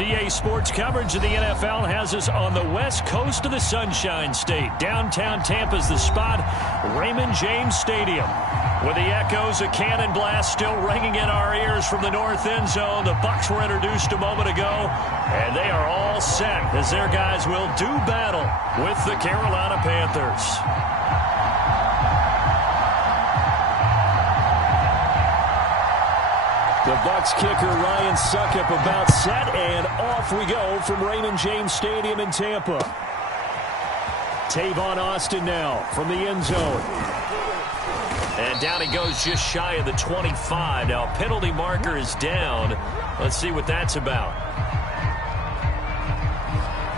EA Sports coverage of the NFL has us on the west coast of the Sunshine State. Downtown Tampa's the spot, Raymond James Stadium. With the echoes of cannon blast still ringing in our ears from the north end zone, the Bucs were introduced a moment ago, and they are all set as their guys will do battle with the Carolina Panthers. The Bucs kicker Ryan Succop about set, and off we go from Raymond James Stadium in Tampa. Tavon Austin now from the end zone. And down he goes just shy of the 25. Now penalty marker is down. Let's see what that's about.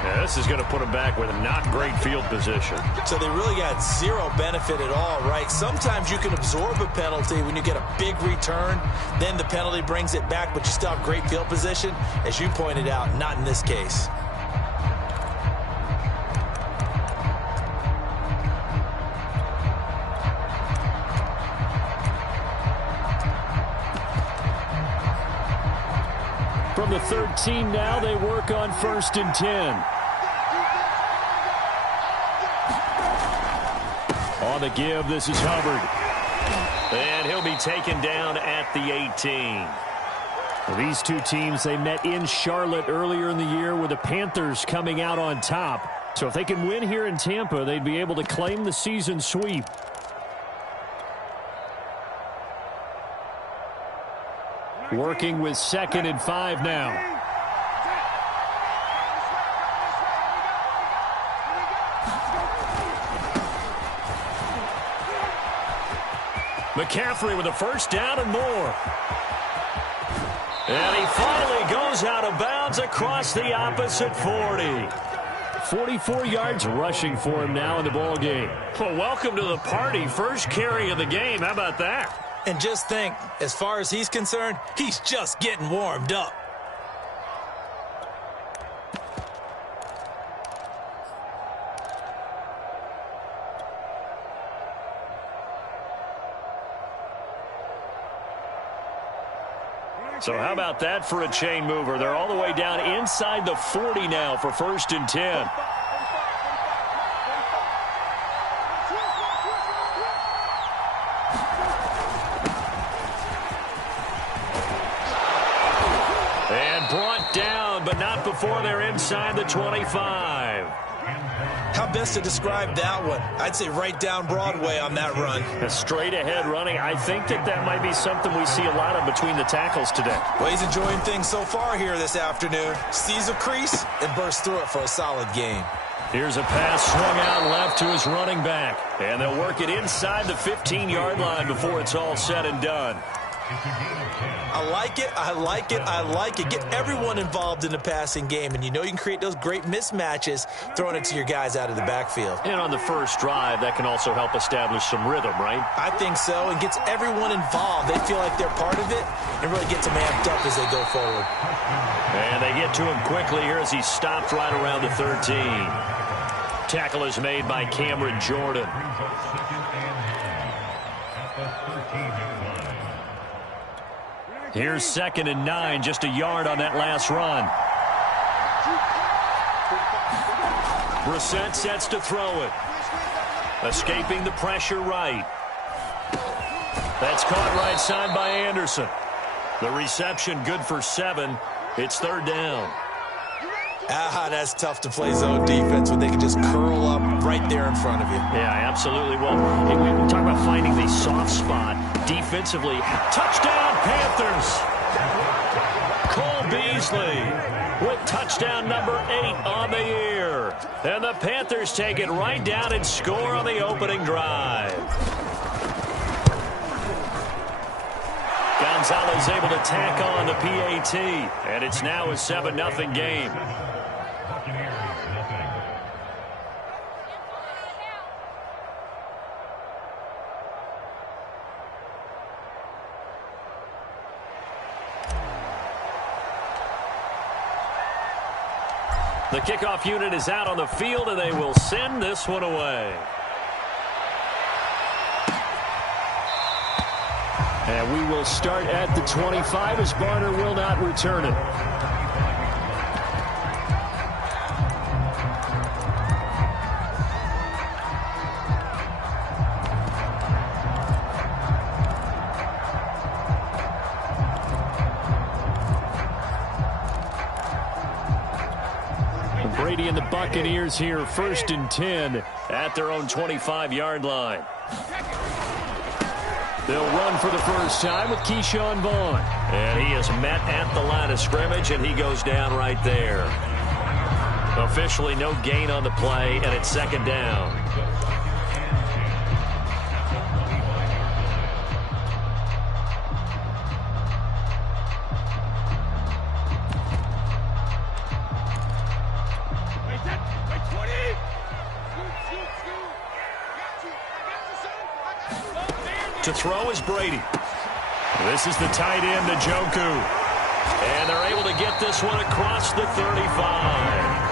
Yeah, this is going to put him back with a not great field position. So they really got zero benefit at all, right? Sometimes you can absorb a penalty when you get a big return. Then the penalty brings it back, but you still have great field position. As you pointed out, not in this case. From the 13 now, they work on 1st and 10. On the give, this is Hubbard. And he'll be taken down at the 18. Well, these two teams, they met in Charlotte earlier in the year with the Panthers coming out on top. So if they can win here in Tampa, they'd be able to claim the season sweep. Working with 2nd and 5 now. McCaffrey with a first down and more. And he finally goes out of bounds across the opposite 40. 44 yards rushing for him now in the ball game. Well, welcome to the party. First carry of the game. How about that? And just think, as far as he's concerned, he's just getting warmed up. So how about that for a chain mover? They're all the way down inside the 40 now for 1st and 10. And brought down, but not before they're inside the 25. How best to describe that one? I'd say right down Broadway on that run. A straight ahead running. I think that might be something we see a lot of between the tackles today. Well, he's enjoying things so far here this afternoon. Sees a crease and bursts through it for a solid game. Here's a pass swung out left to his running back. And they'll work it inside the 15-yard line before it's all said and done. I like it, I like it, I like it. Get everyone involved in the passing game, and you know you can create those great mismatches throwing it to your guys out of the backfield. And on the first drive, that can also help establish some rhythm, right? I think so, and gets everyone involved. They feel like they're part of it and really gets them amped up as they go forward. And they get to him quickly here as he stopped right around the 13. Tackle is made by Cameron Jordan. Here's 2nd and 9, just a yard on that last run. Brissett sets to throw it. Escaping the pressure right. That's caught right side by Anderson. The reception good for 7. It's 3rd down. That's tough to play zone defense when they can just curl up right there in front of you. Yeah, absolutely. Well, we talk about finding the soft spot defensively. Touchdown, Panthers! Cole Beasley with touchdown number 8 on the year. And the Panthers take it right down and score on the opening drive. Gonzalez able to tack on the PAT, and it's now a 7-0 game. The kickoff unit is out on the field, and they will send this one away. And we will start at the 25 as Barner will not return it. bringing the Buccaneers here 1st and 10 at their own 25-yard line. They'll run for the first time with Keyshawn Vaughn. And he is met at the line of scrimmage, and he goes down right there. Officially no gain on the play, and it's 2nd down. To throw is Brady. This is the tight end, Njoku. And they're able to get this one across the 35.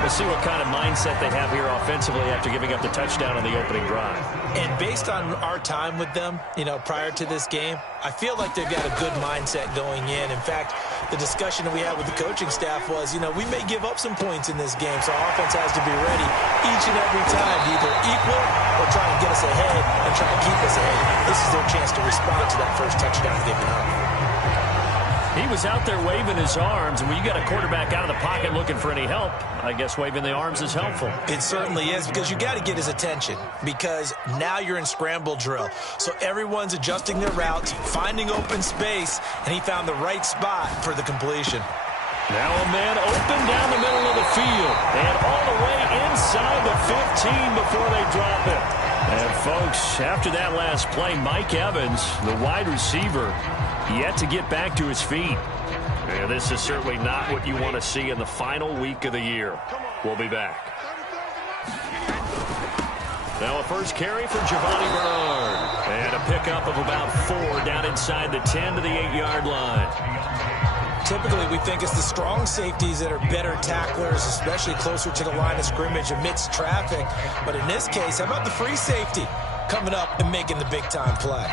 We'll see what kind of mindset they have here offensively after giving up the touchdown on the opening drive. And based on our time with them, prior to this game, I feel like they've got a good mindset going in. In fact, the discussion that we had with the coaching staff was, we may give up some points in this game, so our offense has to be ready each and every time to either equal or try to get us ahead and try to keep us ahead. This is their chance to respond to that first touchdown given up. He was out there waving his arms, and when you got a quarterback out of the pocket looking for any help, I guess waving the arms is helpful. It certainly is, because you got to get his attention, because now you're in scramble drill. So everyone's adjusting their routes, finding open space, and he found the right spot for the completion. Now a man open down the middle of the field, and all the way inside the 15 before they drop it. And folks, after that last play, Mike Evans, the wide receiver, yet to get back to his feet. And this is certainly not what you want to see in the final week of the year. We'll be back. Now a first carry for Giovanni Bernard. And a pickup of about 4 down inside the 10 to the 8-yard line. Typically, we think it's the strong safeties that are better tacklers, especially closer to the line of scrimmage amidst traffic. But in this case, how about the free safety coming up and making the big-time play?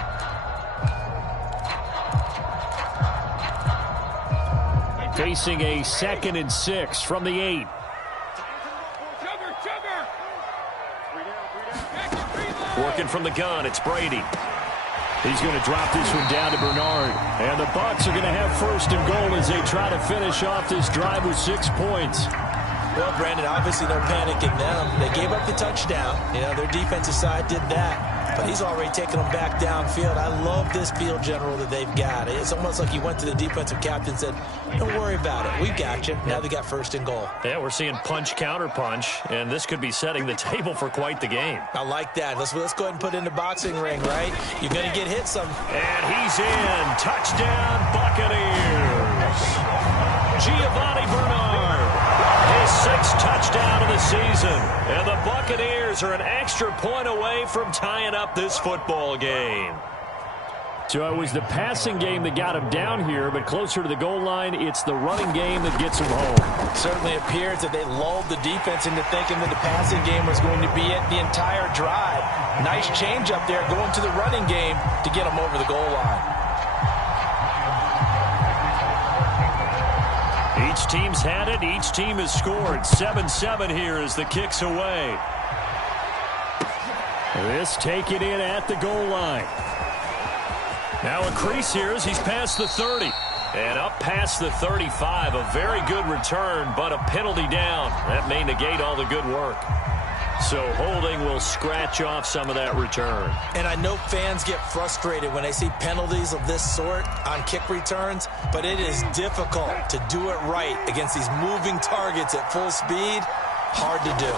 Facing a 2nd and 6 from the 8. Working from the gun, it's Brady. He's going to drop this one down to Bernard. And the Bucs are going to have 1st and goal as they try to finish off this drive with 6 points. Well, Brandon, obviously no panic in them. They gave up the touchdown. Their defensive side did that. But he's already taken them back downfield. I love this field general that they've got. It's almost like he went to the defensive captain and said, don't worry about it. We got you. Now they got 1st and goal. Yeah, we're seeing punch, counter punch, and this could be setting the table for quite the game. I like that. Let's go ahead and put it in the boxing ring, right? You're going to get hit some. And he's in. Touchdown, Buccaneers. Giovanni Bernard. His 6th touchdown of the season. And the Buccaneers are an extra point away from tying up this football game. So it was the passing game that got him down here, but closer to the goal line, it's the running game that gets him home. It certainly appears that they lulled the defense into thinking that the passing game was going to be it the entire drive. Nice change up there going to the running game to get him over the goal line. Each team's had it. Each team has scored. 7-7 here as the kick's away. This taken in at the goal line. Now a crease here as he's past the 30. And up past the 35. A very good return, but a penalty down. That may negate all the good work. So holding will scratch off some of that return. And I know fans get frustrated when they see penalties of this sort on kick returns, but it is difficult to do it right against these moving targets at full speed. Hard to do.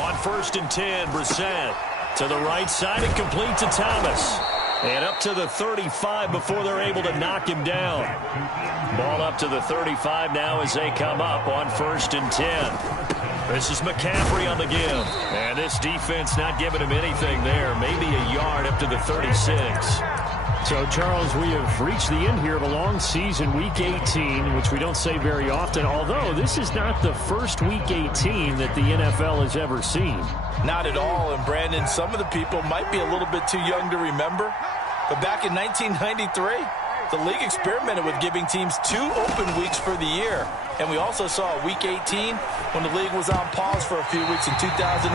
On 1st and 10, Brissett to the right side and complete to Thomas. And up to the 35 before they're able to knock him down. Ball up to the 35 now as they come up on 1st and 10. This is McCaffrey on the give. And this defense not giving him anything there. Maybe a yard up to the 36. So, Charles, we have reached the end here of a long season, Week 18, which we don't say very often, although this is not the first Week 18 that the NFL has ever seen. Not at all, and Brandon, some of the people might be a little bit too young to remember, but back in 1993, the league experimented with giving teams 2 open weeks for the year, and we also saw Week 18 when the league was on pause for a few weeks in 2001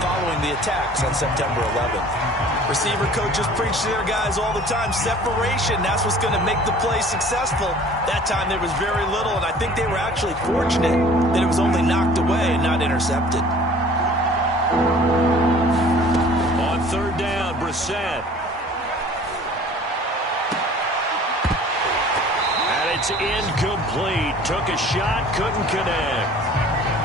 following the attacks on September 11th. Receiver coaches preach to their guys all the time. Separation, that's what's going to make the play successful. That time there was very little, and I think they were actually fortunate that it was only knocked away and not intercepted. On third down, Brissett. And it's incomplete. Took a shot, couldn't connect.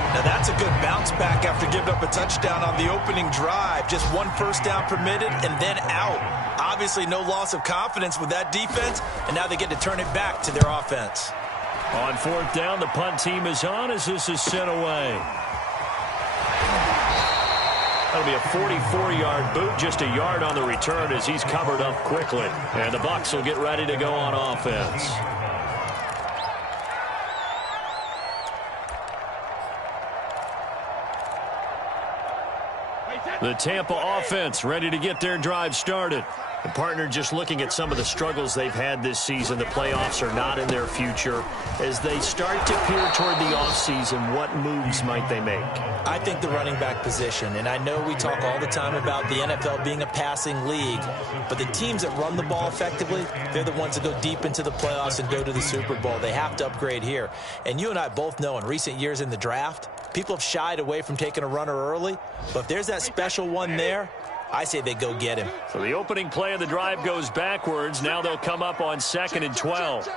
Now that's a good bounce back after giving up a touchdown on the opening drive. Just one first down permitted and then out. Obviously no loss of confidence with that defense, and now they get to turn it back to their offense. On fourth down, the punt team is on as this is sent away. That'll be a 44-yard boot, just a yard on the return as he's covered up quickly. And the Bucs will get ready to go on offense. The Tampa offense ready to get their drive started. The partner just looking at some of the struggles they've had this season. The playoffs are not in their future. As they start to peer toward the offseason, what moves might they make? I think the running back position, and I know we talk all the time about the NFL being a passing league, but the teams that run the ball effectively, they're the ones that go deep into the playoffs and go to the Super Bowl. They have to upgrade here. And you and I both know in recent years in the draft, people have shied away from taking a runner early, but if there's that special one there, I say they go get him. So the opening play of the drive goes backwards. Now they'll come up on 2nd and 12.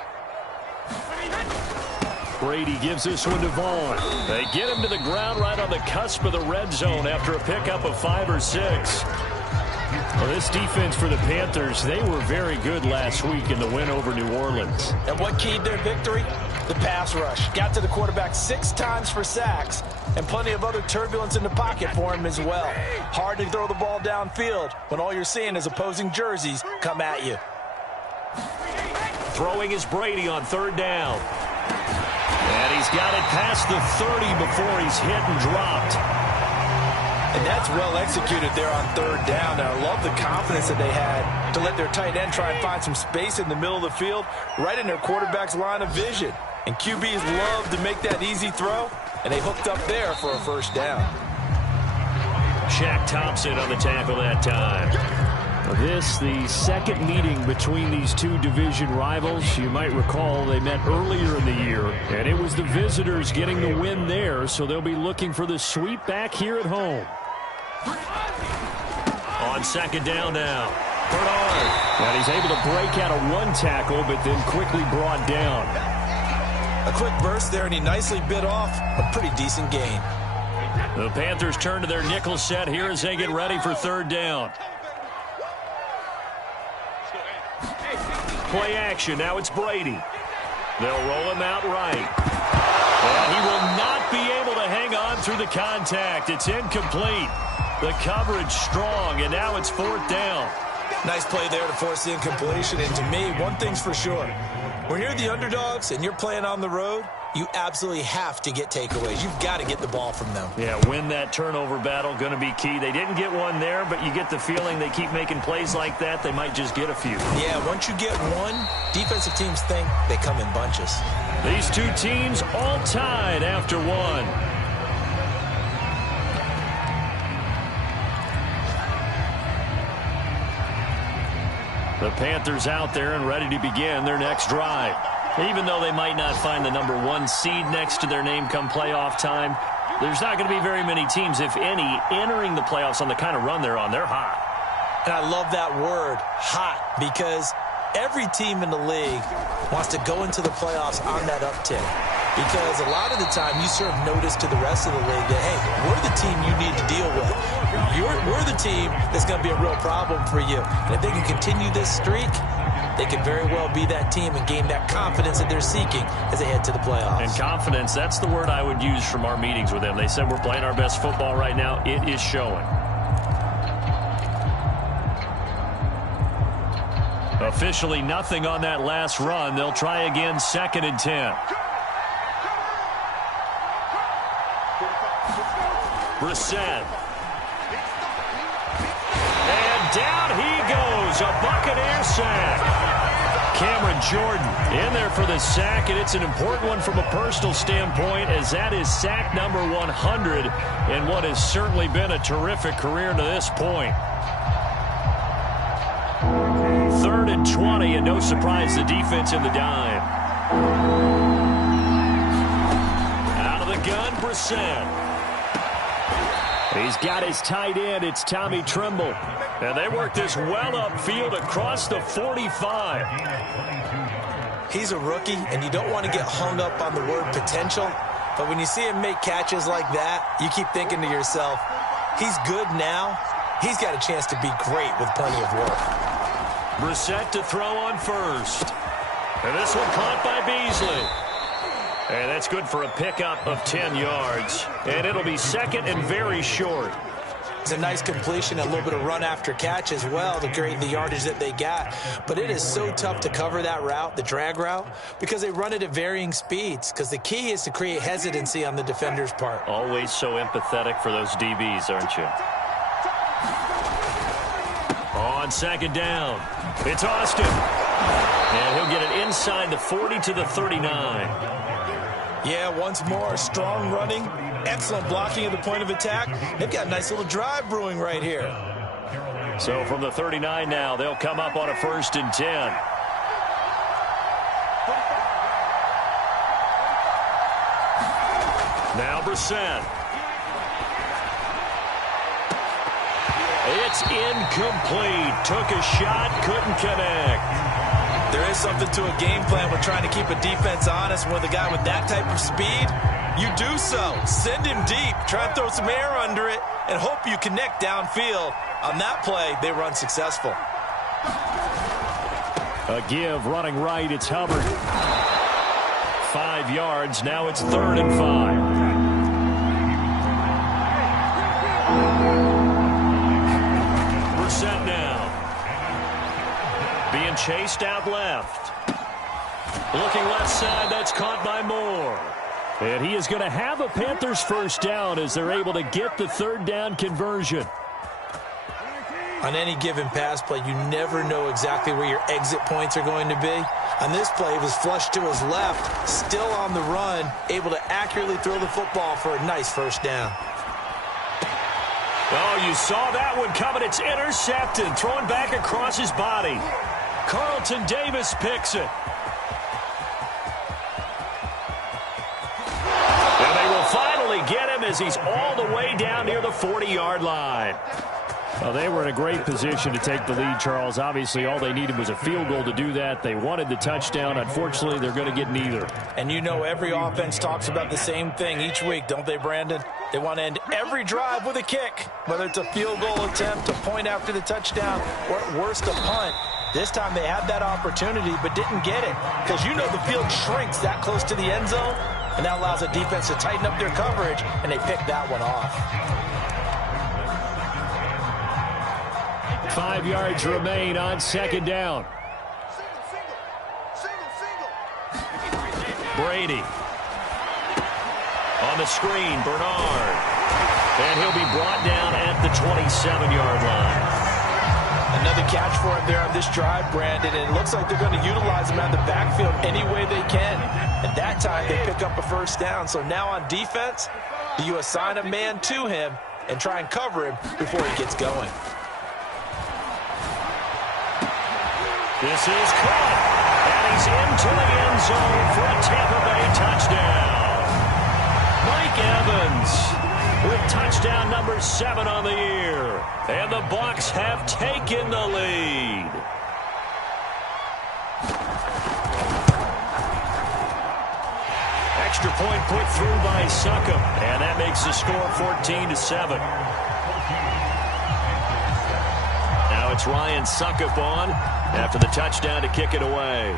Brady gives this one to Vaughn. They get him to the ground right on the cusp of the red zone after a pickup of 5 or 6. Well, this defense for the Panthers, they were very good last week in the win over New Orleans. And what keyed their victory? The pass rush. Got to the quarterback 6 times for sacks, and plenty of other turbulence in the pocket for him as well. Hard to throw the ball downfield when all you're seeing is opposing jerseys come at you. Throwing is Brady on third down. And he's got it past the 30 before he's hit and dropped. And that's well executed there on third down. And I love the confidence that they had to let their tight end try and find some space in the middle of the field, right in their quarterback's line of vision. And QBs love to make that easy throw, and they hooked up there for a first down. Shaq Thompson on the tackle that time. This, the second meeting between these two division rivals. You might recall they met earlier in the year, and it was the visitors getting the win there, so they'll be looking for the sweep back here at home. On 2nd down now, Bernard. And he's able to break out of one tackle, but then quickly brought down. A quick burst there, and he nicely bit off a pretty decent gain. The Panthers turn to their nickel set here as they get ready for third down. Play action. Now it's Brady. They'll roll him out right. And he will not be able to hang on through the contact. It's incomplete. The coverage strong, and now it's 4th down. Nice play there to force the incompletion. And to me, one thing's for sure. When you're the underdogs and you're playing on the road, you absolutely have to get takeaways. You've got to get the ball from them. Yeah, win that turnover battle, going to be key. They didn't get one there, but you get the feeling they keep making plays like that, they might just get a few. Yeah, once you get one, defensive teams think they come in bunches. These two teams all tied after one. The Panthers out there and ready to begin their next drive. Even though they might not find the number 1 seed next to their name come playoff time, there's not going to be very many teams, if any, entering the playoffs on the kind of run they're on. They're hot. And I love that word, hot, because every team in the league wants to go into the playoffs on that uptick. Because a lot of the time you serve notice to the rest of the league that, hey, we're the team you need to deal with. We're the team that's going to be a real problem for you. And if they can continue this streak, they could very well be that team and gain that confidence that they're seeking as they head to the playoffs. And confidence, that's the word I would use from our meetings with them. They said we're playing our best football right now. It is showing. Officially nothing on that last run. They'll try again 2nd and 10. Brissett. And down he goes. A Buccaneer sack. Cameron Jordan in there for the sack, and it's an important one from a personal standpoint, as that is sack number 100 in what has certainly been a terrific career to this point. 3rd and 20, and no surprise the defense in the dime. Out of the gun, Brissett. He's got his tight end. It's Tommy Tremble. And they work this well upfield across the 45. He's a rookie, and you don't want to get hung up on the word potential. But when you see him make catches like that, you keep thinking to yourself, he's good now. He's got a chance to be great with plenty of work. Brissett to throw on first. And this one caught by Beasley. And that's good for a pickup of 10 yards. And it'll be 2nd and very short. It's a nice completion, a little bit of run after catch as well to create the yardage that they got. But it is so tough to cover that route, the drag route, because they run it at varying speeds. Because the key is to create hesitancy on the defender's part. Always so empathetic for those DBs, aren't you? On 2nd down, it's Austin. And he'll get it inside the 40 to the 39. Yeah, once more, strong running, excellent blocking at the point of attack. They've got a nice little drive brewing right here. So from the 39 now, they'll come up on a 1st and 10. Now Brissett. It's incomplete. Took a shot, couldn't connect. There is something to a game plan with trying to keep a defense honest. With a guy with that type of speed, you do so. Send him deep. Try and throw some air under it and hope you connect downfield. On that play, they run successful. A give running right. It's Hubbard. 5 yards. Now it's 3rd and 5. Brissett now. Being chased out left. Looking left side. That's caught by Moore. And he is going to have a Panthers 1st down as they're able to get the 3rd down conversion. On any given pass play, you never know exactly where your exit points are going to be. On this play, it was flushed to his left, still on the run, able to accurately throw the football for a nice 1st down. Oh, you saw that one coming. It's intercepted, thrown back across his body. Carlton Davis picks it. And they will finally get him as he's all the way down near the 40-yard line. Well, they were in a great position to take the lead, Charles. Obviously, all they needed was a field goal to do that. They wanted the touchdown. Unfortunately, they're going to get neither. And you know every offense talks about the same thing each week, don't they, Brandon? They want to end every drive with a kick, whether it's a field goal attempt, a point after the touchdown, or at worst, a punt. This time they had that opportunity but didn't get it because you know the field shrinks that close to the end zone, and that allows the defense to tighten up their coverage, and they picked that one off. 5 yards remain on 2nd down. Brady. On the screen, Bernard. And he'll be brought down at the 27-yard line. Another catch for him there on this drive, Brandon, and it looks like they're going to utilize him out of the backfield any way they can. And that time they pick up a 1st down. So now on defense, do you assign a man to him and try and cover him before he gets going? This is caught, and he's into the end zone for a Tampa Bay touchdown. Mike Evans with touchdown number 7 on the year. And the Bucs have taken the lead. Extra point put through by Succop, and that makes the score 14-7. Now it's Ryan Succop on after the touchdown to kick it away.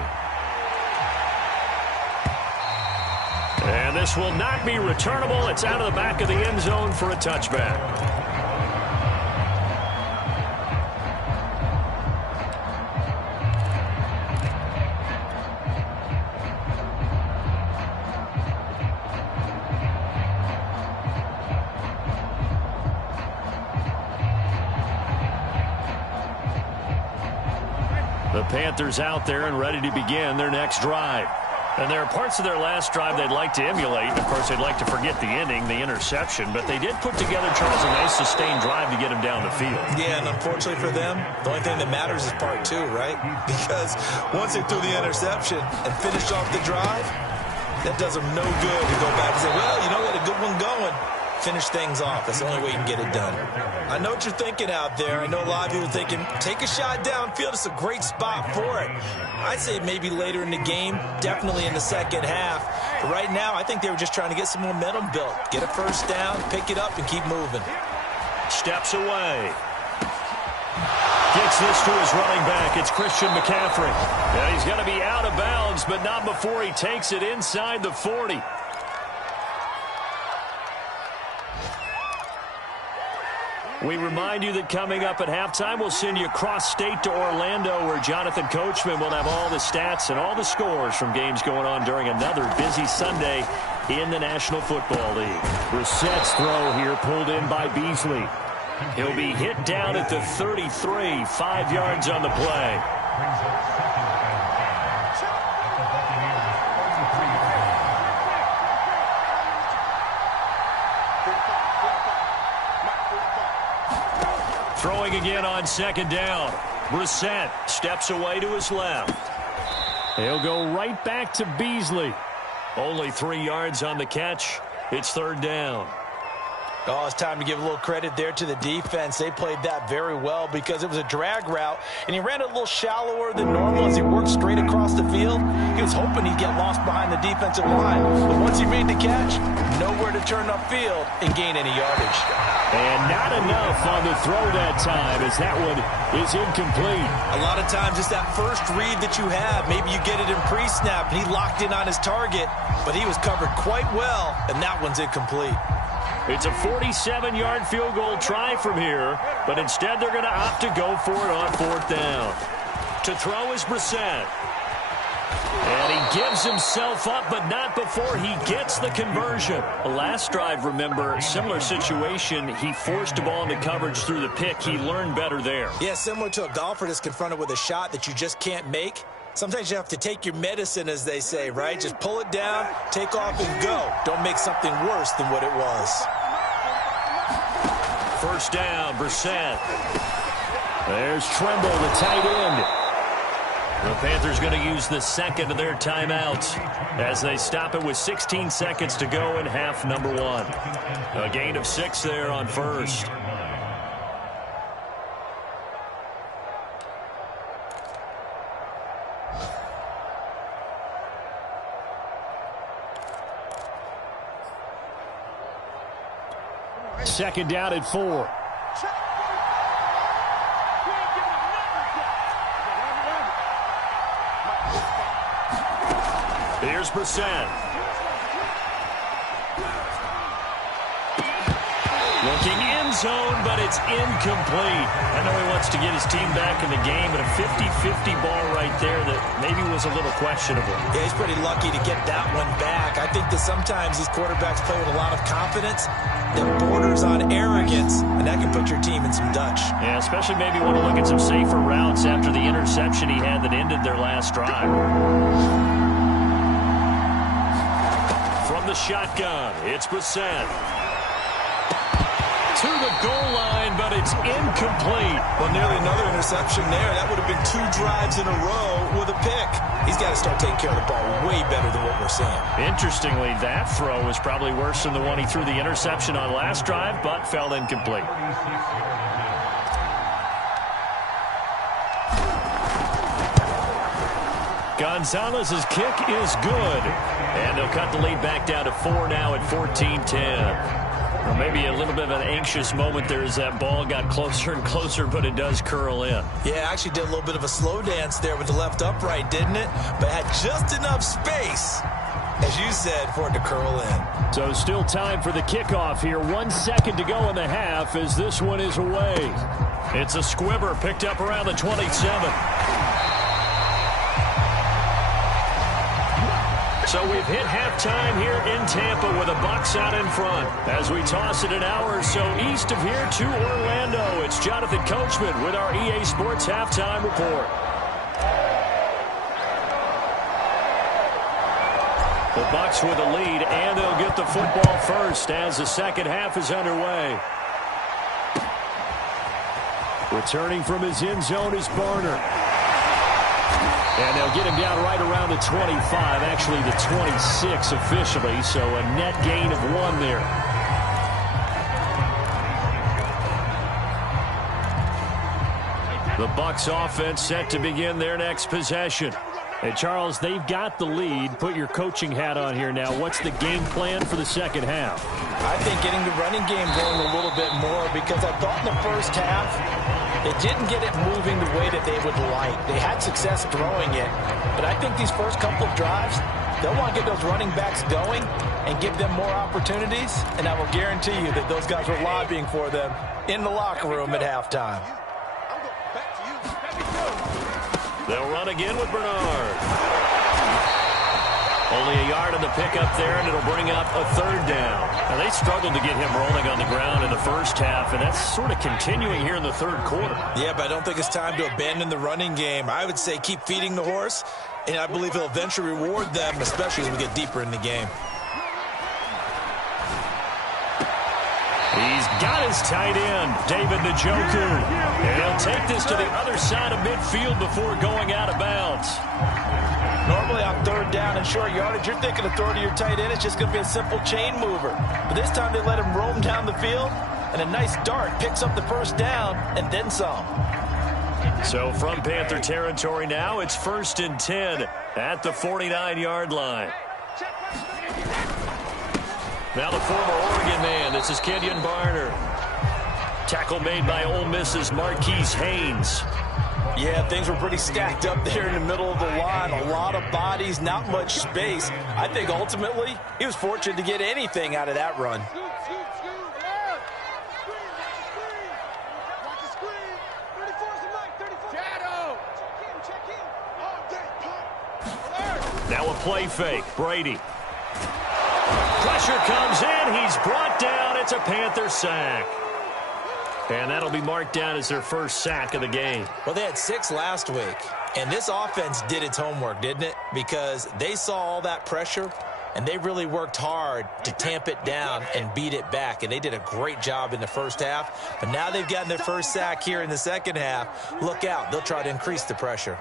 And this will not be returnable. It's out of the back of the end zone for a touchback. The Panthers out there and ready to begin their next drive. And there are parts of their last drive they'd like to emulate. Of course, they'd like to forget the inning, the interception. But they did put together, Charles, a nice sustained drive to get him down the field. Yeah, and unfortunately for them, the only thing that matters is part two, right? Because once they threw the interception and finished off the drive, that does them no good to go back and say, well, you know, we had a good one going. Finish things off. That's the only way you can get it done. I know what you're thinking out there. I know a lot of you are thinking, take a shot downfield. It's a great spot for it. I'd say maybe later in the game, definitely in the second half. But right now, I think they were just trying to get some momentum built. Get a first down, pick it up, and keep moving. Steps away. Gets this to his running back. It's Christian McCaffrey. And he's going to be out of bounds, but not before he takes it inside the 40. We remind you that coming up at halftime, we'll send you cross-state to Orlando, where Jonathan Coachman will have all the stats and all the scores from games going on during another busy Sunday in the National Football League. Brissett's throw here pulled in by Beasley. He'll be hit down at the 33, 5 yards on the play. Throwing again on second down. Brissett steps away to his left. He'll go right back to Beasley. Only 3 yards on the catch. It's third down. Oh, it's time to give a little credit there to the defense. They played that very well because it was a drag route, and he ran it a little shallower than normal as he worked straight across the field. He was hoping he'd get lost behind the defensive line. But once he made the catch, nowhere to turn upfield and gain any yardage. And not enough on the throw that time, as that one is incomplete. A lot of times it's that first read that you have. Maybe you get it in pre-snap, and he locked in on his target, but he was covered quite well, and that one's incomplete. It's a 47-yard field goal try from here, but instead they're going to opt to go for it on fourth down. To throw is Brissett. And he gives himself up, but not before he gets the conversion. Last drive, remember, similar situation. He forced the ball into coverage through the pick. He learned better there. Yeah, similar to a golfer that's confronted with a shot that you just can't make. Sometimes you have to take your medicine, as they say, right? Just pull it down, take off, and go. Don't make something worse than what it was. First down, Brissett. There's Tremble, the tight end. The Panthers going to use the second of their timeouts as they stop it with 16 seconds to go in half number one. A gain of 6 there on first. Second down at 4. Here's Brissett. Looking end zone, but it's incomplete. I know he wants to get his team back in the game, but a 50-50 ball right there that maybe was a little questionable. Yeah, he's pretty lucky to get that one back. I think that sometimes these quarterbacks play with a lot of confidence that borders on arrogance, and that can put your team in some Dutch. Yeah, especially maybe want to look at some safer routes after the interception he had that ended their last drive. From the shotgun, it's Brissett. To the goal line, but it's incomplete. Well, nearly another interception there. That would have been 2 drives in a row with a pick. He's got to start taking care of the ball way better than what we're seeing. Interestingly, that throw was probably worse than the one he threw the interception on last drive, but fell incomplete. Gonzalez's kick is good. And they'll cut the lead back down to 4 now at 14-10. Or maybe a little bit of an anxious moment there as that ball got closer and closer, but it does curl in. Yeah, actually did a little bit of a slow dance there with the left upright, didn't it? But had just enough space, as you said, for it to curl in. So still time for the kickoff here. 1 second to go in the half as this one is away. It's a squibber picked up around the 27. So we've hit halftime here in Tampa with the Bucs out in front. As we toss it an hour or so east of here to Orlando, it's Jonathan Coachman with our EA Sports Halftime Report. The Bucs with a lead, and they'll get the football first as the second half is underway. Returning from his end zone is Barner. And they'll get him down right around the 25, actually the 26 officially, so a net gain of 1 there. The Bucs offense set to begin their next possession. Hey, Charles, they've got the lead. Put your coaching hat on here now. What's the game plan for the second half? I think getting the running game going a little bit more, because I thought in the first half they didn't get it moving the way that they would like. They had success throwing it, but I think these first couple of drives, they'll want to get those running backs going and give them more opportunities, and I will guarantee you that those guys were lobbying for them in the locker room at halftime. They'll run again with Bernard. Only a yard on the pickup there, and it'll bring up a 3rd down. Now, they struggled to get him rolling on the ground in the first half, and that's sort of continuing here in the 3rd quarter. Yeah, but I don't think it's time to abandon the running game. I would say keep feeding the horse, and I believe he'll eventually reward them, especially as we get deeper in the game. He's got his tight end, David Njoku. And he'll take this to the other side of midfield before going out of bounds. Normally on 3rd down and short yardage, you're thinking of throwing to your tight end. It's just going to be a simple chain mover. But this time they let him roam down the field, and a nice dart picks up the 1st down and then some. So from Panther territory now, it's 1st and 10 at the 49-yard line. Now the former Oregon man, this is Kenyon Barner. Tackle made by Ole Miss's Marquise Haynes. Yeah, things were pretty stacked up there in the middle of the line. A lot of bodies, not much space. I think ultimately he was fortunate to get anything out of that run. Now a play fake. Brady. Pressure comes in. He's brought down. It's a Panther sack. And that'll be marked down as their first sack of the game. Well, they had 6 last week. And this offense did its homework, didn't it? Because they saw all that pressure, and they really worked hard to tamp it down and beat it back. And they did a great job in the first half. But now they've gotten their first sack here in the second half. Look out. They'll try to increase the pressure.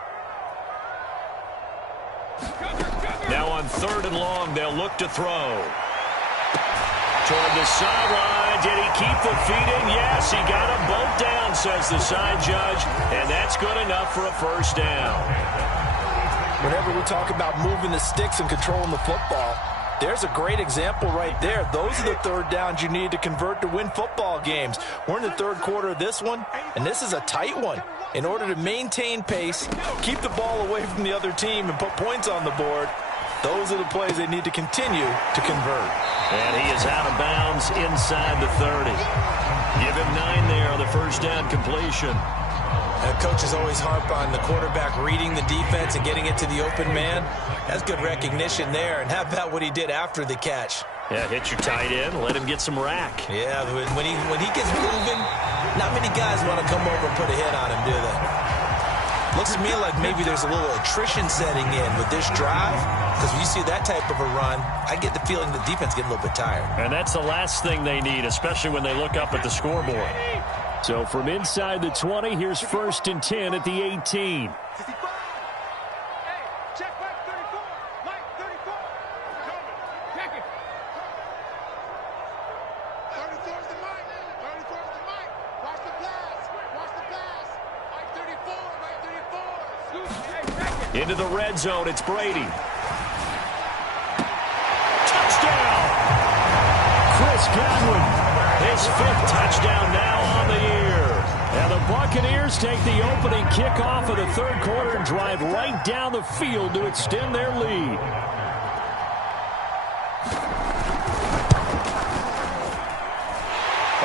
Now on 3rd and long, they'll look to throw. Toward the sideline. Did he keep the feet in? Yes, he got them both down, says the side judge. And that's good enough for a 1st down. Whenever we talk about moving the sticks and controlling the football, there's a great example right there. Those are the 3rd downs you need to convert to win football games. We're in the 3rd quarter of this one, and this is a tight one. In order to maintain pace, keep the ball away from the other team, and put points on the board, those are the plays they need to continue to convert. And he is out of bounds inside the 30. Give him 9 there on the 1st down completion. Coaches always harp on the quarterback reading the defense and getting it to the open man. That's good recognition there. And how about what he did after the catch? Yeah, hit your tight end, let him get some rack. Yeah, when he gets moving, not many guys want to come over and put a hit on him, do they? Looks to me like maybe there's a little attrition setting in with this drive, because when you see that type of a run, I get the feeling the defense getting a little bit tired. And that's the last thing they need, especially when they look up at the scoreboard. So from inside the 20, here's 1st and 10 at the 18. Into the red zone, it's Brady. Touchdown! Chris Godwin, his 5th touchdown now on the year. And the Buccaneers take the opening kickoff of the 3rd quarter and drive right down the field to extend their lead.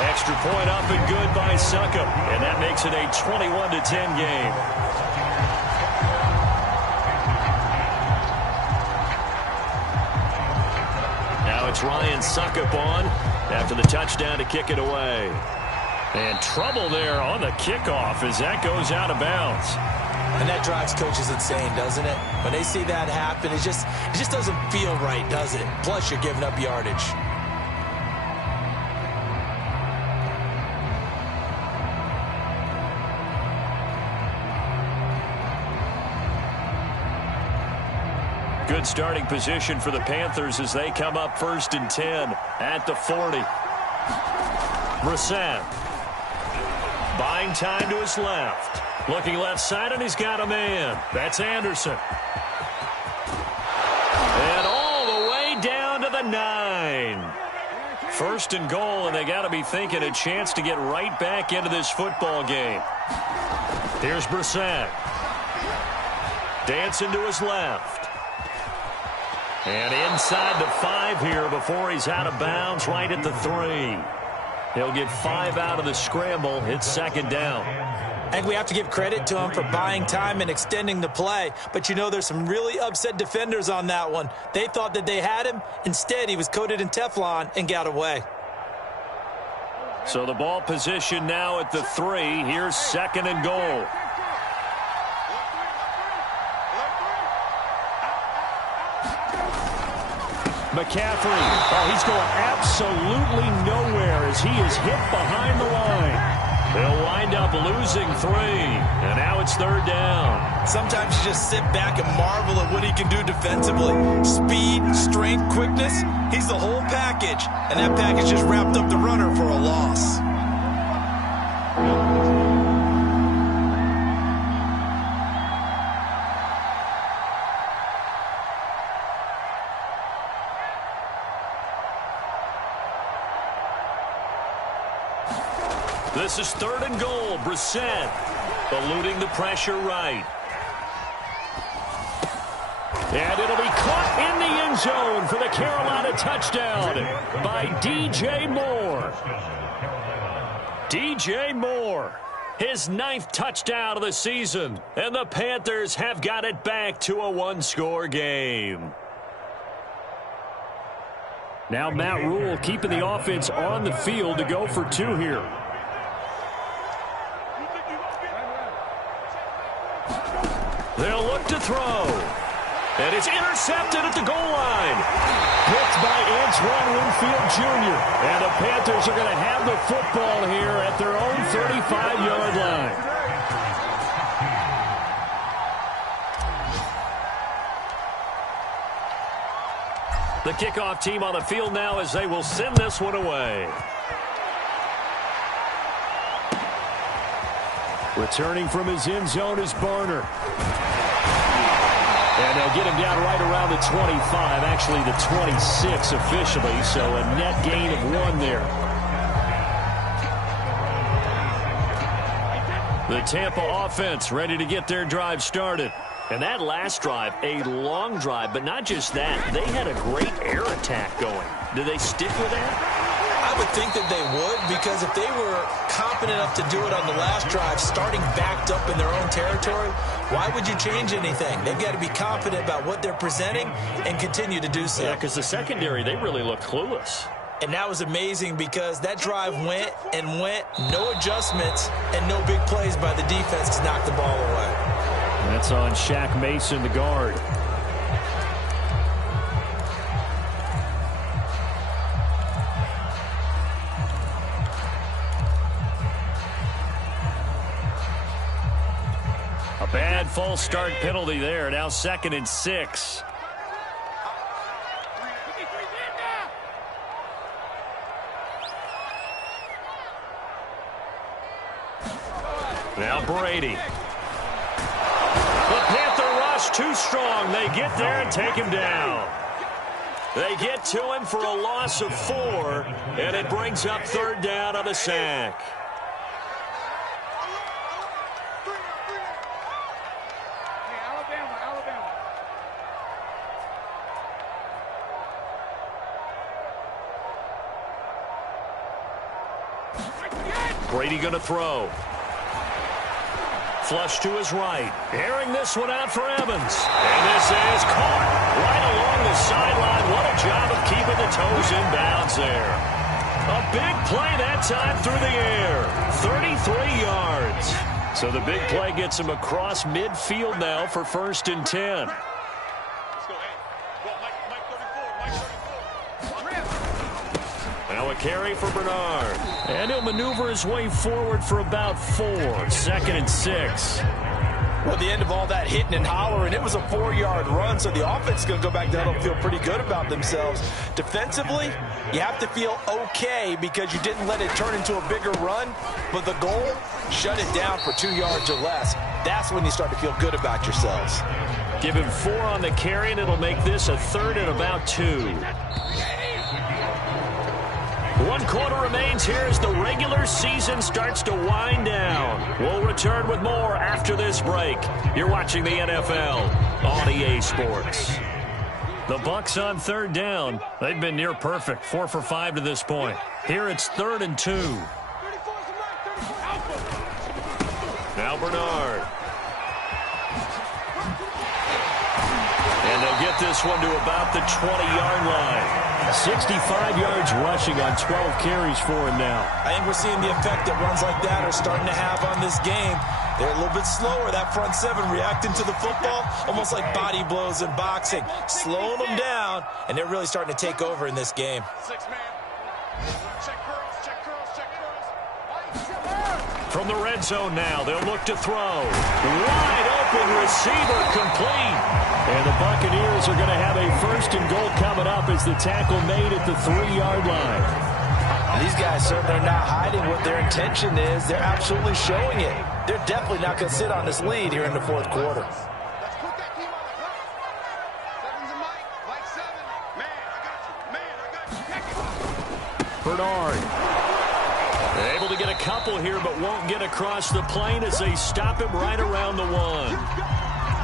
Extra point up and good by Succop, and that makes it a 21-10 game. It's Ryan Succop on after the touchdown to kick it away. And trouble there on the kickoff as that goes out of bounds. And that drives coaches insane, doesn't it? When they see that happen, it just doesn't feel right, does it? Plus, you're giving up yardage. Good starting position for the Panthers as they come up 1st and 10 at the 40. Brissett buying time to his left. Looking left side, and he's got a man. That's Anderson. And all the way down to the 9. 1st and goal, and they got to be thinking a chance to get right back into this football game. Here's Brissett. Dancing to his left. And inside the 5 here before he's out of bounds right at the 3. He'll get 5 out of the scramble. It's 2nd down. I think we have to give credit to him for buying time and extending the play. But, you know, there's some really upset defenders on that one. They thought that they had him. Instead, he was coated in Teflon and got away. So the ball position now at the 3. Here's 2nd and goal. McCaffrey, oh, he's going absolutely nowhere as he is hit behind the line. They'll wind up losing 3, and now it's 3rd down. Sometimes you just sit back and marvel at what he can do defensively. Speed, strength, quickness, he's the whole package, and that package just wrapped up the runner for a loss. This is 3rd and goal. Brissett eluding the pressure right. And it'll be caught in the end zone for the Carolina touchdown by DJ Moore. DJ Moore, his 9th touchdown of the season. And the Panthers have got it back to a 1-score game. Now Matt Rule keeping the offense on the field to go for 2 here. They'll look to throw. And it's intercepted at the goal line. Picked by Antoine Winfield Jr. And the Panthers are going to have the football here at their own 35-yard line. The kickoff team on the field now as they will send this one away. Returning from his end zone is Barner. And they'll get him down right around the 25, actually the 26 officially, so a net gain of 1 there. The Tampa offense ready to get their drive started. And that last drive, a long drive, but not just that. They had a great air attack going. Do they stick with that? I would think that they would, because if they were confident enough to do it on the last drive, starting backed up in their own territory, why would you change anything? They've got to be confident about what they're presenting and continue to do so. Yeah, because the secondary, they really looked clueless. And that was amazing because that drive went and went, no adjustments, and no big plays by the defense to knock the ball away. That's on Shaq Mason, the guard. A bad false start penalty there. Now 2nd and 6. Now Brady. The Panther rush too strong. They get there and take him down. They get to him for a loss of 4, and it brings up 3rd down on the sack. Brady going to throw. Flush to his right. Airing this one out for Evans. And this is caught right along the sideline. What a job of keeping the toes in bounds there. A big play that time through the air. 33 yards. So the big play gets him across midfield now for 1st and 10. Now a carry for Bernard. And he'll maneuver his way forward for about 4. 2nd and 6. Well, the end of all that hitting and hollering, it was a 4-yard run, so the offense is going to go back down and feel pretty good about themselves. Defensively, you have to feel okay because you didn't let it turn into a bigger run, but the goal, shut it down for 2 yards or less. That's when you start to feel good about yourselves. Give him 4 on the carry, and it'll make this a 3rd and about 2. 1 quarter remains here as the regular season starts to wind down. We'll return with more after this break. You're watching the NFL on EA Sports. The Bucs on 3rd down. They've been near perfect, 4 for 5 to this point. Here it's 3rd and 2. Now Bernard. And they'll get this one to about the 20-yard line. 65 yards rushing on 12 carries for him now. I think we're seeing the effect that runs like that are starting to have on this game. They're a little bit slower, that front 7 reacting to the football, almost like body blows in boxing, slowing them down, and they're really starting to take over in this game. 6-man. Check curls, check curls, check curls. From the red zone now, they'll look to throw. Wide open receiver complete. And the Buccaneers are going to have a 1st and goal coming up as the tackle made at the 3-yard line. These guys certainly are not hiding what their intention is. They're absolutely showing it. They're definitely not going to sit on this lead here in the 4th quarter. Let's put that team on the clock. 7's a Mike 7. Man, I got you. Man, I got you. Check it. Bernard. Able to get a couple here, but won't get across the plane as they stop him right around the 1.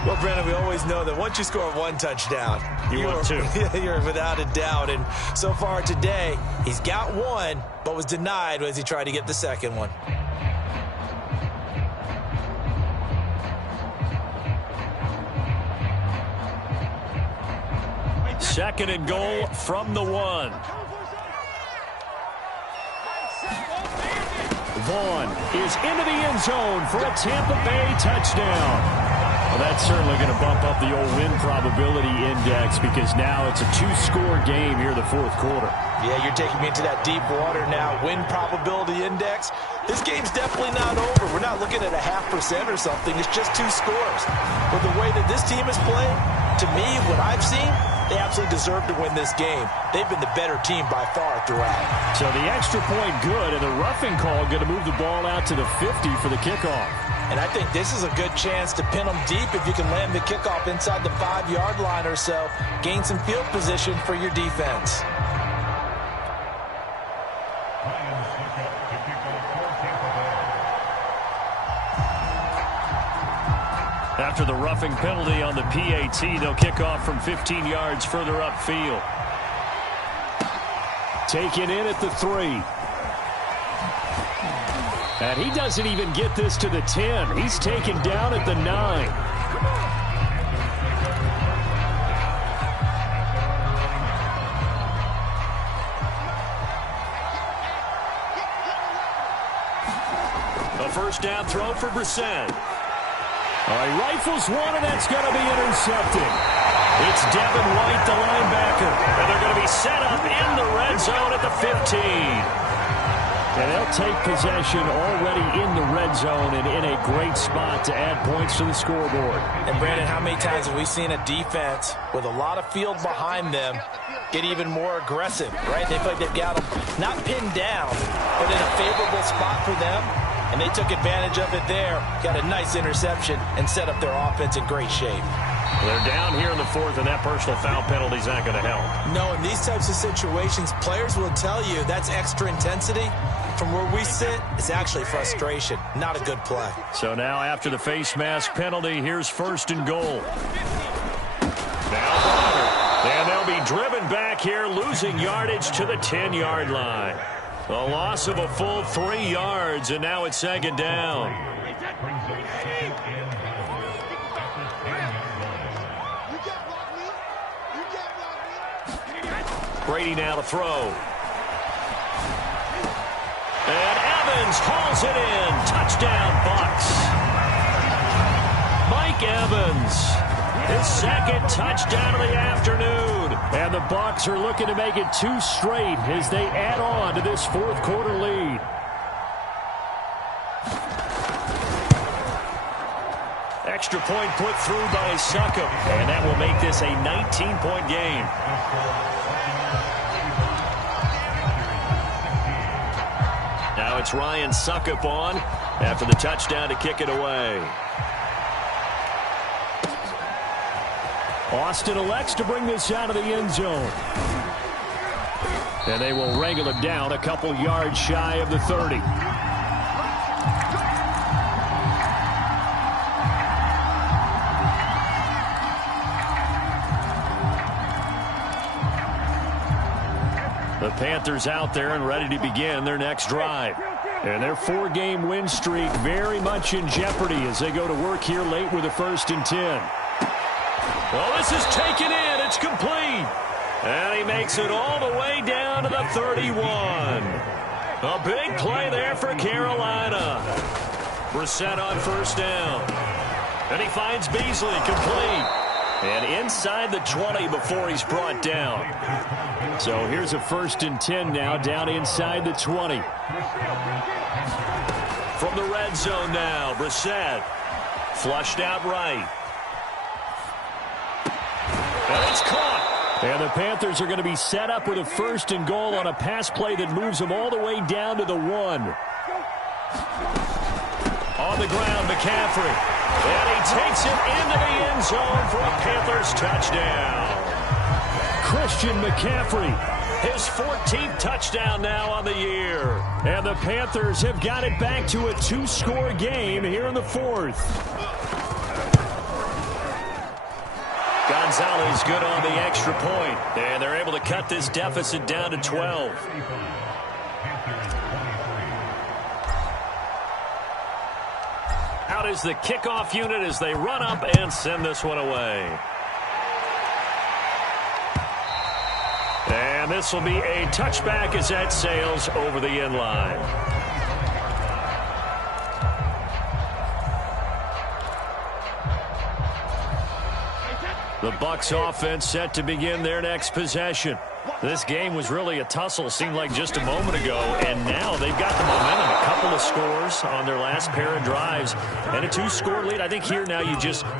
Well, Brandon, we always know that once you score 1 touchdown, you want 2. You're without a doubt. And so far today, he's got 1, but was denied as he tried to get the 2nd one. Second and goal from the 1. Vaughn is into the end zone for a Tampa Bay touchdown. Well, that's certainly going to bump up the old win probability index because now it's a 2-score game here in the 4th quarter. Yeah, you're taking me into that deep water now. Win probability index. This game's definitely not over. We're not looking at a 0.5% or something. It's just 2 scores. But the way that this team is playing, to me, what I've seen, they absolutely deserve to win this game. They've been the better team by far throughout. So the extra point good, and the roughing call going to move the ball out to the 50 for the kickoff. And I think this is a good chance to pin them deep if you can land the kickoff inside the 5-yard line or so. Gain some field position for your defense. After the roughing penalty on the PAT, they'll kick off from 15 yards further upfield. Taken in at the 3. And he doesn't even get this to the 10. He's taken down at the 9. A 1st down throw for Brissett. All right, rifles one, and that's going to be intercepted. It's Devin White, the linebacker. And they're going to be set up in the red zone at the 15. And they'll take possession already in the red zone and in a great spot to add points to the scoreboard. And, Brandon, how many times have we seen a defense with a lot of field behind them get even more aggressive, right? They feel like they've got them not pinned down, but in a favorable spot for them. And they took advantage of it there, got a nice interception, and set up their offense in great shape. They're down here in the 4th, and that personal foul penalty is not going to help. No, in these types of situations, players will tell you that's extra intensity. From where we sit, it's actually frustration. Not a good play. So now after the face mask penalty, here's 1st and goal. Now Bonner. And they'll be driven back here, losing yardage to the 10-yard line. A loss of a full 3 yards, and now it's 2nd down. Brady now to throw. And Evans hauls it in. Touchdown, Bucs. Mike Evans. His second touchdown of the afternoon. And the Bucs are looking to make it 2 straight as they add on to this fourth quarter lead. Extra point put through by Succop. And that will make this a 19-point game. Now it's Ryan Succop on after the touchdown to kick it away. Austin elects to bring this out of the end zone. And they will wrangle it down a couple yards shy of the 30. The Panthers out there and ready to begin their next drive. And their 4-game win streak very much in jeopardy as they go to work here late with a 1st and 10. Well, this is taken in. It's complete. And he makes it all the way down to the 31. A big play there for Carolina. Brissett on 1st down. And he finds Beasley complete. And inside the 20 before he's brought down. So here's a 1st and 10 now down inside the 20. From the red zone now, Brissett. Flushed out right. And it's caught. And the Panthers are going to be set up with a 1st and goal on a pass play that moves them all the way down to the 1. On the ground, McCaffrey. And he takes it into the end zone for a Panthers touchdown. Christian McCaffrey, his 14th touchdown now on the year. And the Panthers have got it back to a 2-score game here in the 4th. Gonzalez good on the extra point. And they're able to cut this deficit down to 12. Out is the kickoff unit as they run up and send this one away. And this will be a touchback as that sails over the end line. The Bucs offense set to begin their next possession. This game was really a tussle, seemed like just a moment ago, and now they've got the momentum. A couple of scores on their last pair of drives, and a 2-score lead. I think here now you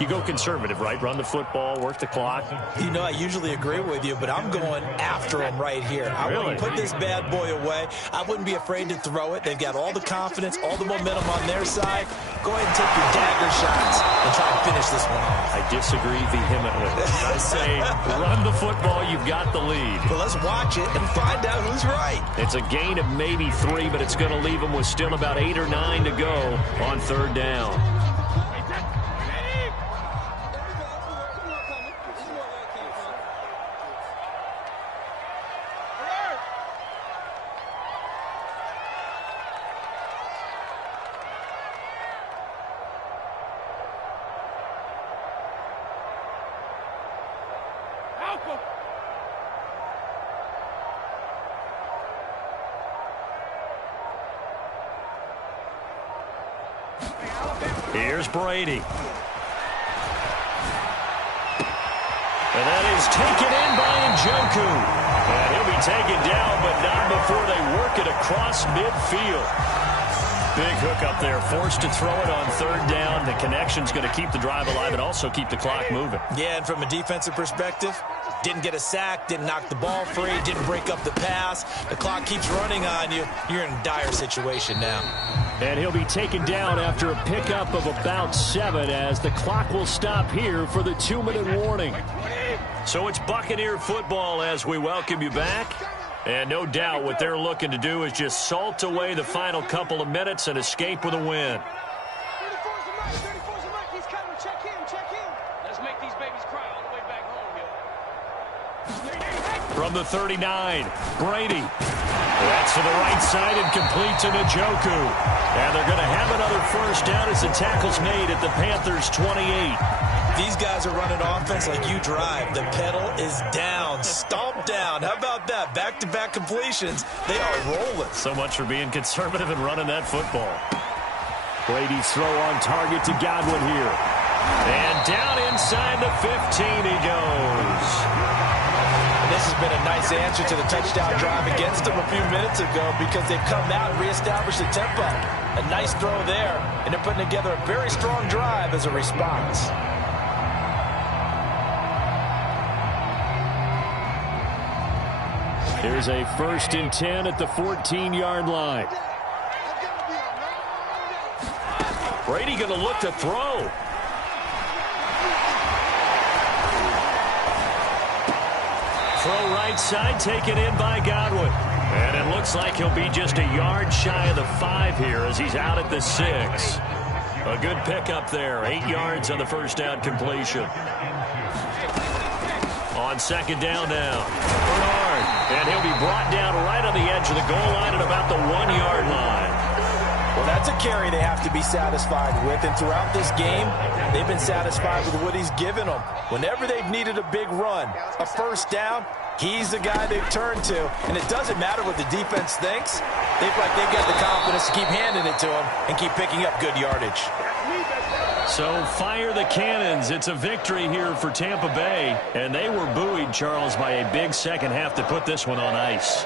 go conservative, right? Run the football, work the clock. You know, I usually agree with you, but I'm going after them right here. I wouldn't put this bad boy away. I wouldn't be afraid to throw it. They've got all the confidence, all the momentum on their side. Go ahead and take your dagger shots and try to finish this one off. I disagree vehemently. I say run the football, you've got the lead. But let's watch it and find out who's right. It's a gain of maybe 3, but it's going to leave them with still about 8 or 9 to go on 3rd down. Here's Brady. And that is taken in by Njoku. And he'll be taken down, but not before they work it across midfield. Big hook up there, forced to throw it on 3rd down. The connection's going to keep the drive alive and also keep the clock moving. Yeah, and from a defensive perspective, didn't get a sack, didn't knock the ball free, didn't break up the pass. The clock keeps running on you. You're in a dire situation now. And he'll be taken down after a pickup of about 7 as the clock will stop here for the 2-minute warning. So it's Buccaneer football as we welcome you back. And no doubt what they're looking to do is just salt away the final couple of minutes and escape with a win. 34's the mic. 34's the mic. He's coming. Check in. Check in. Let's make these babies cry all the way back home, yo. From the 39, Brady. That's to the right side and complete to Njoku. And they're going to have another 1st down as the tackle's made at the Panthers' 28. These guys are running offense like you drive. The pedal is down, stomped down. How about that? Back-to-back completions. They are rolling. So much for being conservative and running that football. Brady's throw on target to Godwin here. And down inside the 15 he goes. This has been a nice answer to the touchdown drive against them a few minutes ago because they've come out and reestablished the tempo. A nice throw there, and they're putting together a very strong drive as a response. Here's a 1st and 10 at the 14-yard line. Brady going to look to throw. Throw right side, taken in by Godwin. And it looks like he'll be just a yard shy of the 5 here as he's out at the 6. A good pickup there. 8 yards on the first down completion. On 2nd down now. Bernard. And he'll be brought down right on the edge of the goal line at about the 1-yard line. Well, that's a carry they have to be satisfied with. And throughout this game, they've been satisfied with what he's given them. Whenever they've needed a big run, a first down, he's the guy they've turned to. And it doesn't matter what the defense thinks. They feel like they've got the confidence to keep handing it to him and keep picking up good yardage. So fire the cannons. It's a victory here for Tampa Bay. And they were buoyed, Charles, by a big second half to put this one on ice.